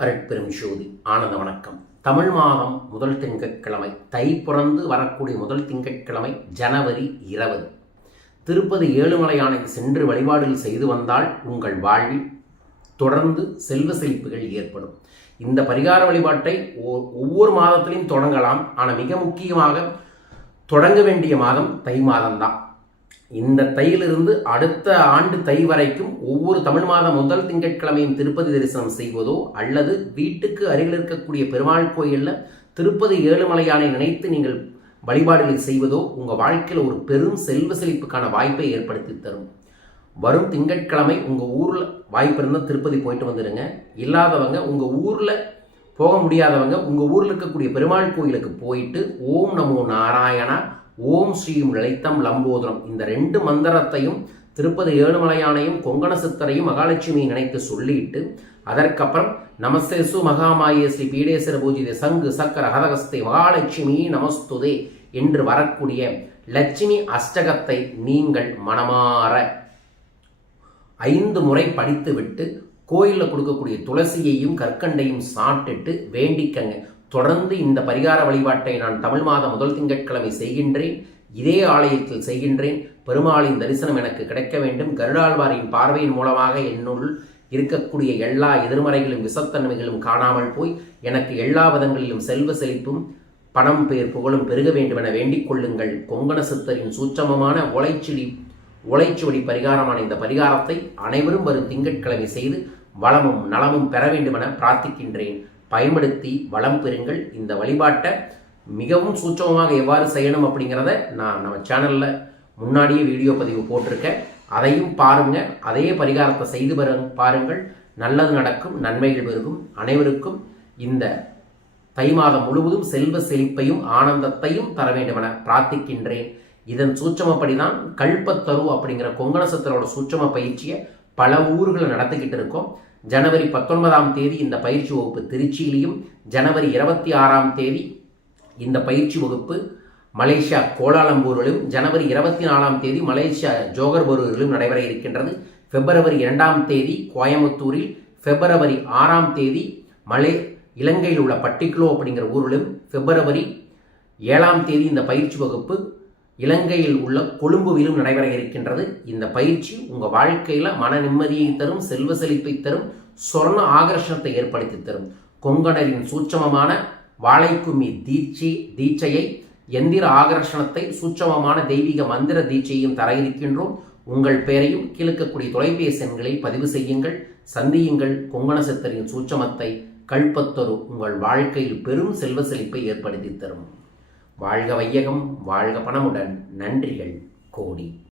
அருட்பெரும் ஜோதி ஆனந்த வணக்கம். தமிழ் மாதம் முதல் திங்கட்கிழமை தை பிறந்து வரக்கூடிய முதல் திங்கட்கிழமை ஜனவரி இருபது. திருப்பதி ஏழுமலையானை சென்று வழிபாடுகள் செய்து வந்தால் உங்கள் வாழ்வில் தொடர்ந்து செல்வ செழிப்புகள் ஏற்படும். இந்த பரிகார வழிபாட்டை ஒ- ஒவ்வொரு மாதத்திலையும் தொடங்கலாம். ஆனால் மிக முக்கியமாக தொடங்க வேண்டிய மாதம் தை மாதம்தான். இந்த தையிலிருந்து அடுத்த ஆண்டு தை வரைக்கும் ஒவ்வொரு தமிழ் மாதம் முதல் திங்கட்கிழமையும் திருப்பதி தரிசனம் செய்வதோ அல்லது வீட்டுக்கு அருகில் இருக்கக்கூடிய பெருமாள் கோயிலில் திருப்பதி ஏழுமலையானை நினைத்து நீங்கள் வழிபாடுகளை செய்வதோ உங்கள் வாழ்க்கையில் ஒரு பெரும் செல்வ செழிப்புக்கான வாய்ப்பை ஏற்படுத்தி தரும். வரும் திங்கட்கிழமை உங்கள் ஊரில் வாய்ப்பு இருந்தால் திருப்பதி போயிட்டு வந்துடுங்க இல்லாதவங்க உங்கள் ஊரில் போக முடியாதவங்க உங்கள் ஊரில் இருக்கக்கூடிய பெருமாள் கோயிலுக்கு போயிட்டு ஓம் நமோ நாராயணா ஓம் ஸ்ரீம் லலிதம் லம்போதரம். இந்த ரெண்டு மந்திரத்தையும் திருப்பதி ஏழுமலையானையும் கொங்கண சித்தரையும் மகாலட்சுமியை நினைத்து சொல்லிட்டு அதற்கப்புறம் நமஸ்தேசு மகாமாயே ஸ்ரீ பீடேஸ்வர பூஜிதே சங்கு சக்கர ஹதகஸ்தே மகாலட்சுமி நமஸ்துதே என்று வரக்கூடிய லட்சுமி அஷ்டகத்தை நீங்கள் மனமாற ஐந்து முறை படித்துவிட்டு கோயிலில் கொடுக்கக்கூடிய துளசியையும் கற்கண்டையும் சாப்பிட்டுட்டு வேண்டிக்கங்க. தொடர்ந்து இந்த பரிகார வழிபாட்டை நான் தமிழ் மாதம் முதல் திங்கட்கிழமை செய்கின்றேன். இதே ஆலயத்தில் செய்கின்றேன். பெருமாளின் தரிசனம் எனக்கு கிடைக்க வேண்டும். கருடாழ்வாரின் பார்வையின் மூலமாக என்னுள் இருக்கக்கூடிய எல்லா எதிர்மறைகளும் விசத்தன்மைகளும் காணாமல் போய் எனக்கு எல்லா விதங்களிலும் செல்வ செழிப்பும் பணம் பெயர் புகழும் பெருக வேண்டுமென வேண்டிக் கொள்ளுங்கள். கொங்கண சித்தரின் சூட்சமமான உழைச்சிடி உழைச்சுவடி பரிகாரமான இந்த பரிகாரத்தை அனைவரும் வரும் திங்கட்கிழமை செய்து வளமும் நலமும் பெற வேண்டுமென பிரார்த்திக்கின்றேன். பயன்படுத்தி வளம் பெறுங்கள். இந்த வழிபாட்டை மிகவும் சூட்சமமாக எவ்வாறு செய்யணும் அப்படிங்கிறத நான் நம்ம சேனலில் முன்னாடியே வீடியோ பதிவு போட்டிருக்கேன். அதையும் பாருங்கள் அதே பரிகாரத்தை செய்து பெற பாருங்கள். நல்லது நடக்கும் நன்மைகள் பெருகும். அனைவருக்கும் இந்த தை மாதம் முழுவதும் செல்வ செழிப்பையும் ஆனந்தத்தையும் தர வேண்டுமென பிரார்த்திக்கின்றேன். இதன் சூட்சமப்படிதான் கல்பத்தரு அப்படிங்கிற கொங்கணசத்தரோட சூட்சம பயிற்சியை பல ஊர்களில் நடத்திக்கிட்டு இருக்கோம். ஜனவரி பத்தொன்பதாம் தேதி இந்த பயிற்சி வகுப்பு திருச்சியிலையும் ஜனவரி இருபத்தி ஆறாம் தேதி இந்த பயிற்சி வகுப்பு மலேசியா கோலாலம்பூரிலும் ஜனவரி இருபத்தி நாலாம் தேதி மலேசியா ஜோகர்பூரிலும் நடைபெற இருக்கின்றது. பிப்ரவரி இரண்டாம் தேதி கோயம்புத்தூரில் பிப்ரவரி ஆறாம் தேதி மலே இலங்கையில் உள்ள பட்டிக்குலோ அப்படிங்கிற ஊரிலும் பிப்ரவரி ஏழாம் தேதி இந்த பயிற்சி வகுப்பு இலங்கையில் உள்ள கொழும்புவிலும் நடைபெற இருக்கின்றது. இந்த பயிற்சி உங்கள் வாழ்க்கையில் மன நிம்மதியை தரும் செல்வ செழிப்பை தரும் சொர்ண ஆகர்ஷணத்தை ஏற்படுத்தி தரும். கொங்கணரின் சூட்சமமான வாழைக்குமி தீட்சி தீட்சையை எந்திர ஆகர்ஷணத்தை சூட்சமமான தெய்வீக மந்திர தீட்சையும் தர இருக்கின்றோம். உங்கள் பெயரையும் கீழ்க்கக்கூடிய தொலைபேசி எண்களில் பதிவு செய்யுங்கள். சந்தியுங்கள். கொங்கண சித்தரின் சூட்சமத்தை கல்பத்தொரு உங்கள் வாழ்க்கையில் பெரும் செல்வ செழிப்பை ஏற்படுத்தி தரும். வாழ்க வையகம் வாழ்க பணமுடன் நன்றிகள் கோடி.